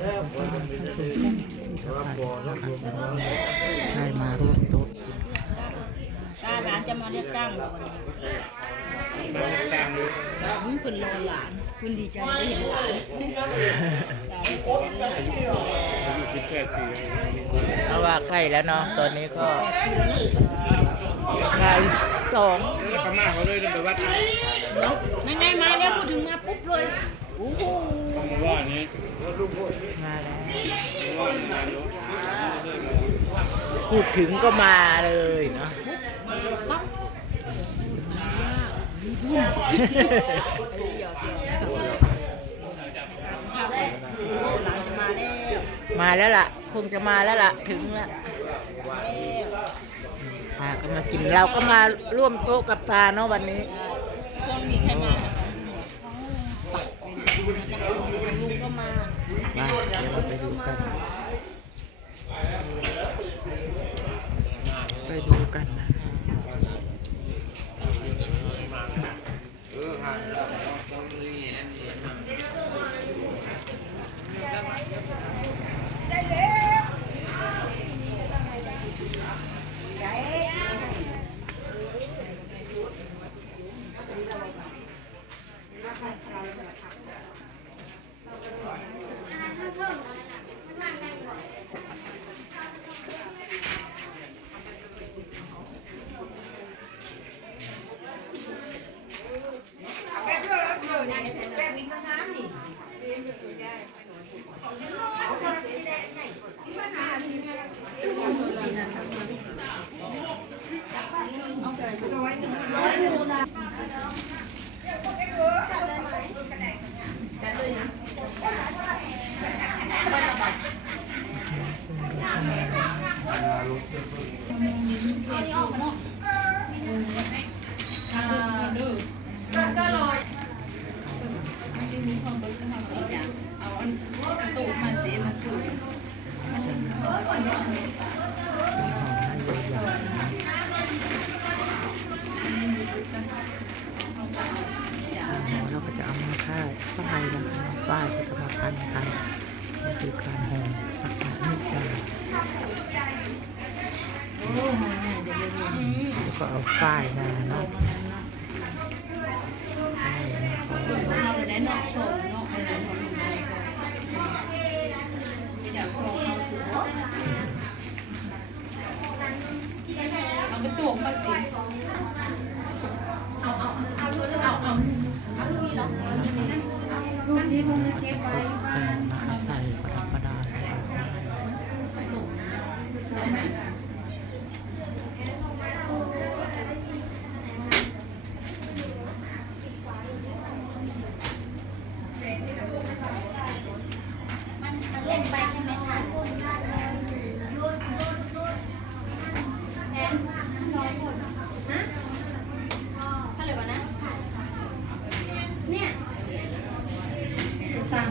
ได้มาร่วมโต๊ะตาหลานจะมาเลือกตั้งเหรอวันนี้อืมเพิ่นรอหลานเพิ่นดีใจได้เห็นหลานตาดีใจเห็นหลานเพราะว่าใกล้แล้วเนาะตอนนี้ก็บ่ายสองเขามาเขาเลยไปวัดเนาะยังไงมาแล้วพูดถึงมาปุ๊บเลย ว่านี้มาแล้วพูดถึงก็มาเลยเนาะตายยากมีบุญหยอกๆนะครับหลานจะมาแล้วมาแล้วล่ะ คงจะมาแล้วล่ะ ถึงแล้วตาก็มากินเราก็มาร่วมโต๊ะกับตาเนาะวันนี้คงมีใครมา ลุงก็มา มาเดี๋ยวเราไปดูกัน ไปดูกันนะ เราก็จะเอามาค่ายป้ายนะคะป้ายที่กรรมพันธ์กันนี่คือการห่อสักการะนิจาแล้วก็เอาป้ายมาเนาะป้ายมาขอ เอากระตุกมาสิเอาเอาเอาเอาเอาเอาเอาลูกนี้เนาะลู กนี้คงจะเก็บไว้ตกแต่งนะคะใส่ประดับประดาใส่มันมันเล่นไปใช่ไหมคะแอนน้อยหมดฮะถ้าเหลือก่อนนะ เนี่ยสุดสั่ง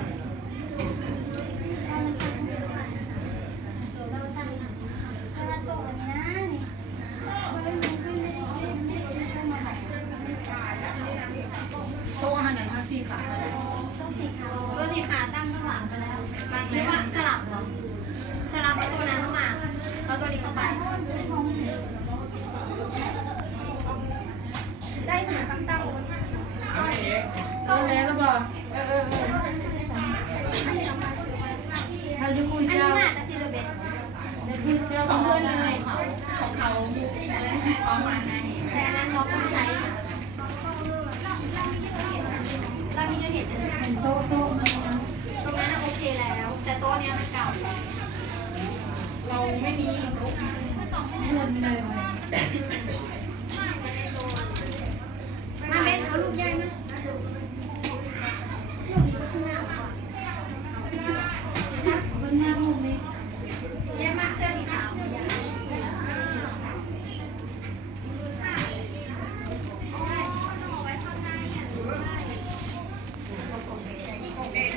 โต๊ะอาหารอย่างสี่ขาตัวสีขาตั้งข้างหลังไปแล้วหรือว่าสลับเหรอ สลับเอาตัวนั้นเข้ามาเอาตัวนี้เข้าไป ได้ขนาดตั้งเตั้งๆเลยตัวแม่ก็บอกเออเออเอออันนี้มาแต่ซิลเบสของเพื่อนเลยของเขาเอามาให้แต่อันนั้นเราก็ใช้เรามีเงินเห็นจะเป็นโต๊ะโต๊ะตรงนั้นโอเคแล้ว แต่โต๊ะเนี้ยมันเก่า เราไม่มีโต๊ะเงินเลยมาเม็ดเอาลูกใหญ่นะลูกนี้ก็ขึ้นหน้าก่อนบนหน้าลูกนี้แย่มากเสื้อสีขาว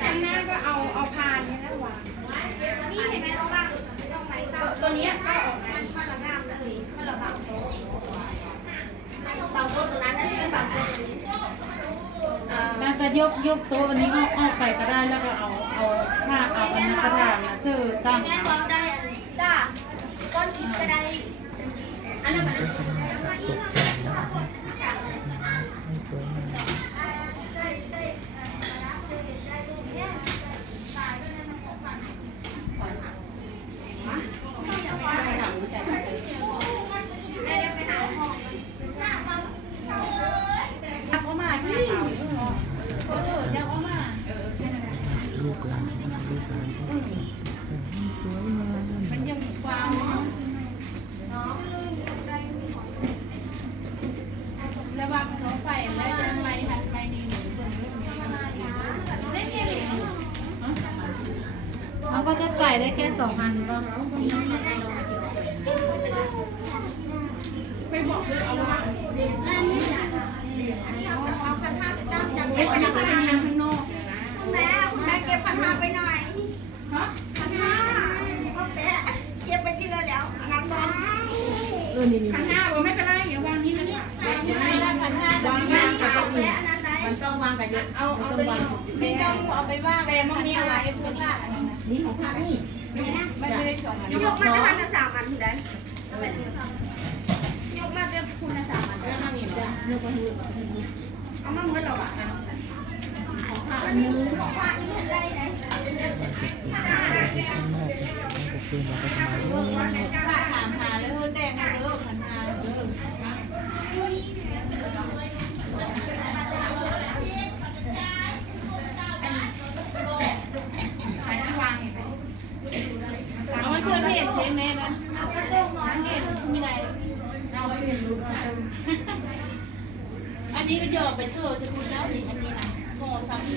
ข้างหน้าก็เอาเอาพานนี้นะวางนี่เห็นไหมเอาบ้างต้องใช้ตัวนี้ก็ออกมามันระงับนะเลยมันระบาดโต๊ะบางโต๊ะตัวนั้นนั่นเป็นบางโต๊ะตัวนี้ แล้วก็ ยกยกโต๊ะอันนี้ออกออกไปก็ได้แล้วก็เอาเอาผ้าเอาอันนั้นไปซื้อตั้งแม่เราได้อันจ้าก้อนหินก็ได้อันนั้นก็กำลังจะตกแต่งนะคะให้สวยงาม จับออกมาพี่เออจับออกมา ลูก หลานลูกหลานแต่งให้สวยงามมันยังมีความเนาะแล้วว่าเขาไฟแล้วจะไม่ทันไม่นี่หนูเบิ่งเรื่องนี้เล่นเกมเขาก็จะใส่ได้แค่สองอันป่ะไปบอกเลยเอาว่าอันนี้อันนี้เอาแต่เอาพันห้าไปตั้งอย่างเก็บไปทำงานข้างนอกแม่คุณแม่เก็บพันห้าไปหน่อยฮะพันห้าพ่อแป๊ะเก็บไปจีเลยแล้วงั้นบอล เออ นี่นี่พันห้าบอกไม่เป็นไรเดี๋ยวางนี่นะวางนี่ได้พันห้าวางนี่เอาแป๊ะอันนั้นไหนมันต้องวางกับยศเอาเอาตัวนี้ไม่ต้องเอาไปว่างแต่มองนี้อาไว้เพื่อนละอันนั้นนะนี่ของพระนี่ไม่ได้สองอันยกมาจะทันสามอันถูกได้ยกมาจะคุณสามอันแล้วมันนี่จ้ะเอามาเมื่อเราอะว่าจะเป็นข้างนอกมันก็ คือเราก็จะมาเล่นถ้าถามหาแล้วเพื่อแต่งให้เลิกพันห้าเลิกขายที่วางเห็นไหมเอามาเชื่อเห็นเช็คแน่นะเห็นไม่ได้เราไม่รู้อันนี้ก็จะไปเชื่อจะคุณแล้วนี่อันนี้นะโซ่ซ้ำที่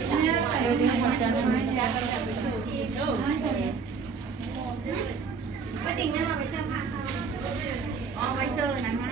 ได้ ก็จริงนั่นเราไปเชื่อผ้าเอาไว้เซอร์นั้นมา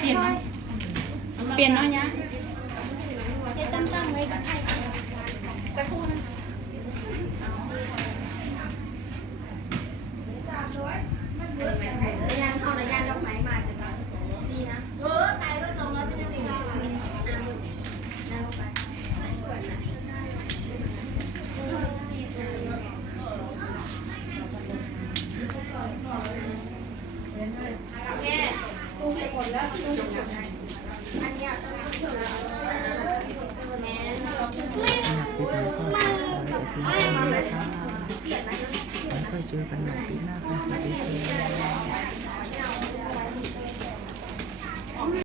เปลี่ยนเปลี่ยนเนาะเนี่ยเจ๊ตั้งตั้งไว้ก็ได้สักครู่นะระ ไม่จอกันใหม่ปีหน้าค่ะสวัสดีค่ะ